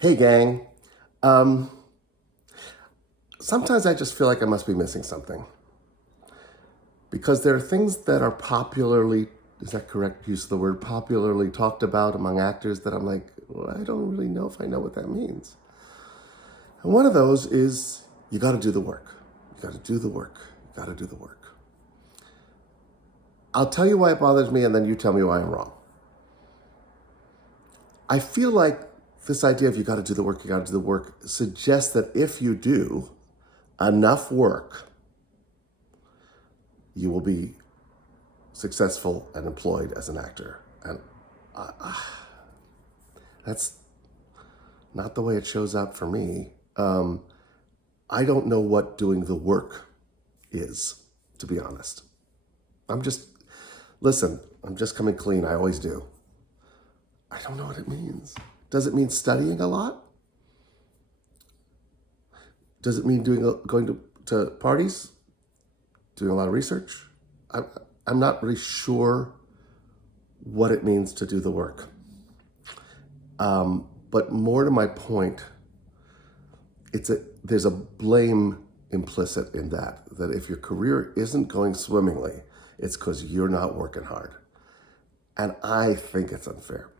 Hey, gang. Um, Sometimes I just feel like I must be missing something because there are things that are popularly, is that correct use of the word, popularly talked about among actors that I'm like, well, I don't really know if I know what that means. And one of those is you got to do the work. You got to do the work. You got to do the work. I'll tell you why it bothers me, and then you tell me why I'm wrong. I feel like this idea of you got to do the work suggests that if you do enough work, you will be successful and employed as an actor. And that's not the way it shows up for me. I don't know what doing the work is, to be honest. I'm just, listen, I'm just coming clean. I always do. I don't know what it means. Does it mean studying a lot? Does it mean going to parties? Doing a lot of research? I'm not really sure what it means to do the work. But more to my point, there's a blame implicit in that if your career isn't going swimmingly, it's because you're not working hard. And I think it's unfair.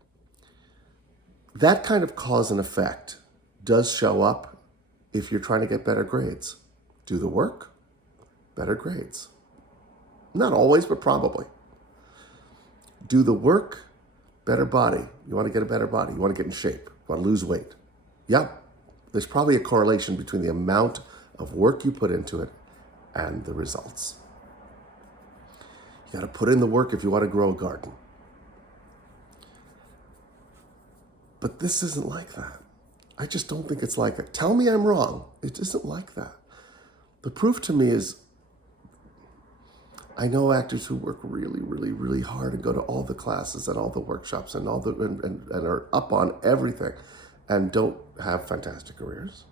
That kind of cause and effect does show up if you're trying to get better grades. Do the work, better grades. Not always, but probably. Do the work, better body. You want to get a better body. You want to get in shape. You want to lose weight. Yep. There's probably a correlation between the amount of work you put into it and the results. You got to put in the work if you want to grow a garden. But this isn't like that. I just don't think it's like that. Tell me I'm wrong. It isn't like that. The proof to me is I know actors who work really, really, really hard and go to all the classes and all the workshops and and are up on everything and don't have fantastic careers.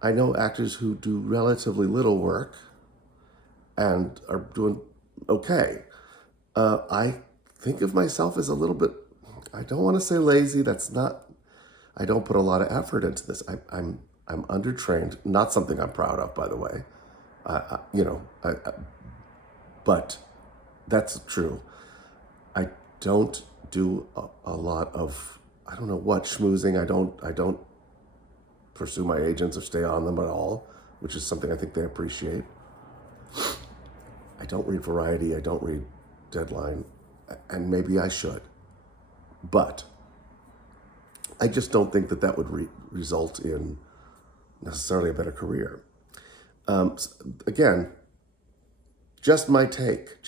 I know actors who do relatively little work and are doing okay. I think of myself as a little bit, I don't want to say lazy. That's not, I don't put a lot of effort into this. I'm undertrained, not something I'm proud of, by the way. But that's true. I don't do a lot of, I don't know what, schmoozing. I don't pursue my agents or stay on them at all, which is something I think they appreciate. I don't read Variety. I don't read Deadline, and maybe I should. But I just don't think that would result in necessarily a better career. Again, just my take.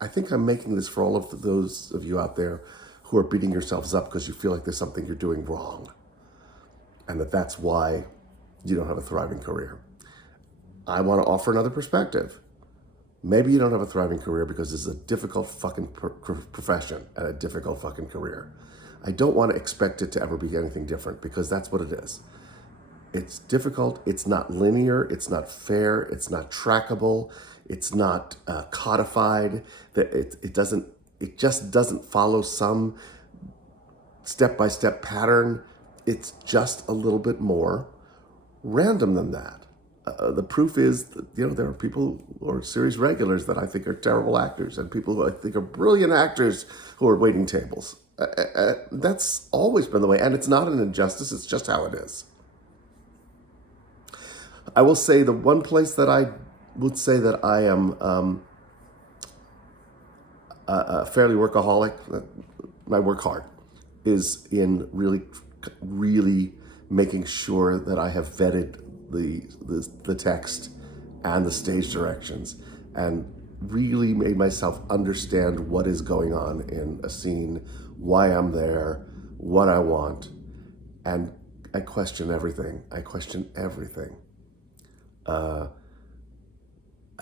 I think I'm making this for all of those of you out there who are beating yourselves up because you feel like there's something you're doing wrong and that's why you don't have a thriving career. I want to offer another perspective. Maybe you don't have a thriving career because this is a difficult fucking profession and a difficult fucking career. I don't want to expect it to ever be anything different because that's what it is. It's difficult. It's not linear. It's not fair. It's not trackable. It's not codified. It just doesn't follow some step-by-step pattern. It's just a little bit more random than that. The proof is that, there are people or series regulars that I think are terrible actors and people who I think are brilliant actors who are waiting tables. That's always been the way, and it's not an injustice. It's just how it is. I will say the one place that I would say that I am fairly workaholic, I work hard, is in really, really making sure that I have vetted the text and the stage directions and really made myself understand what is going on in a scene, why I'm there, what I want, and I question everything.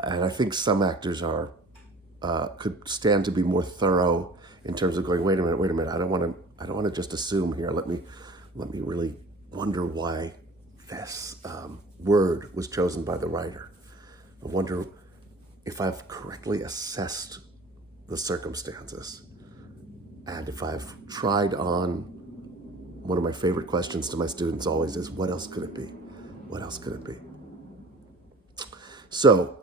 And I think some actors could stand to be more thorough in terms of going, wait a minute. I don't want to just assume here. Let me really wonder why this word was chosen by the writer. I wonder if I've correctly assessed the circumstances and if I've tried on one of my favorite questions to my students always is, what else could it be? What else could it be? So,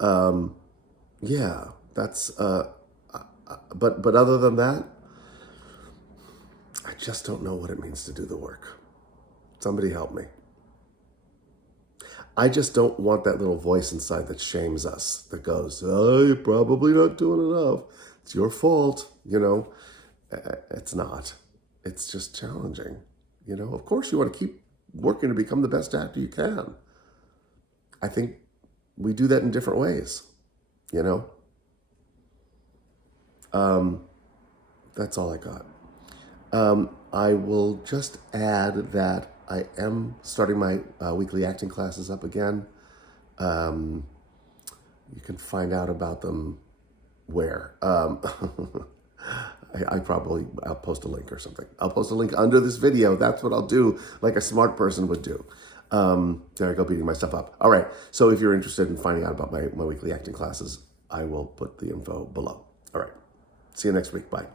yeah, that's, but other than that, I just don't know what it means to do the work. Somebody help me. I just don't want that little voice inside that shames us, that goes, oh, you're probably not doing enough. It's your fault. It's not. It's just challenging. Of course you want to keep working to become the best actor you can. I think we do that in different ways, That's all I got. I will just add that I am starting my weekly acting classes up again. You can find out about them where? I'll post a link or something. I'll post a link under this video. That's what I'll do, like a smart person would do. There I go, beating myself up. All right, so if you're interested in finding out about my weekly acting classes, I will put the info below. All right, see you next week. Bye.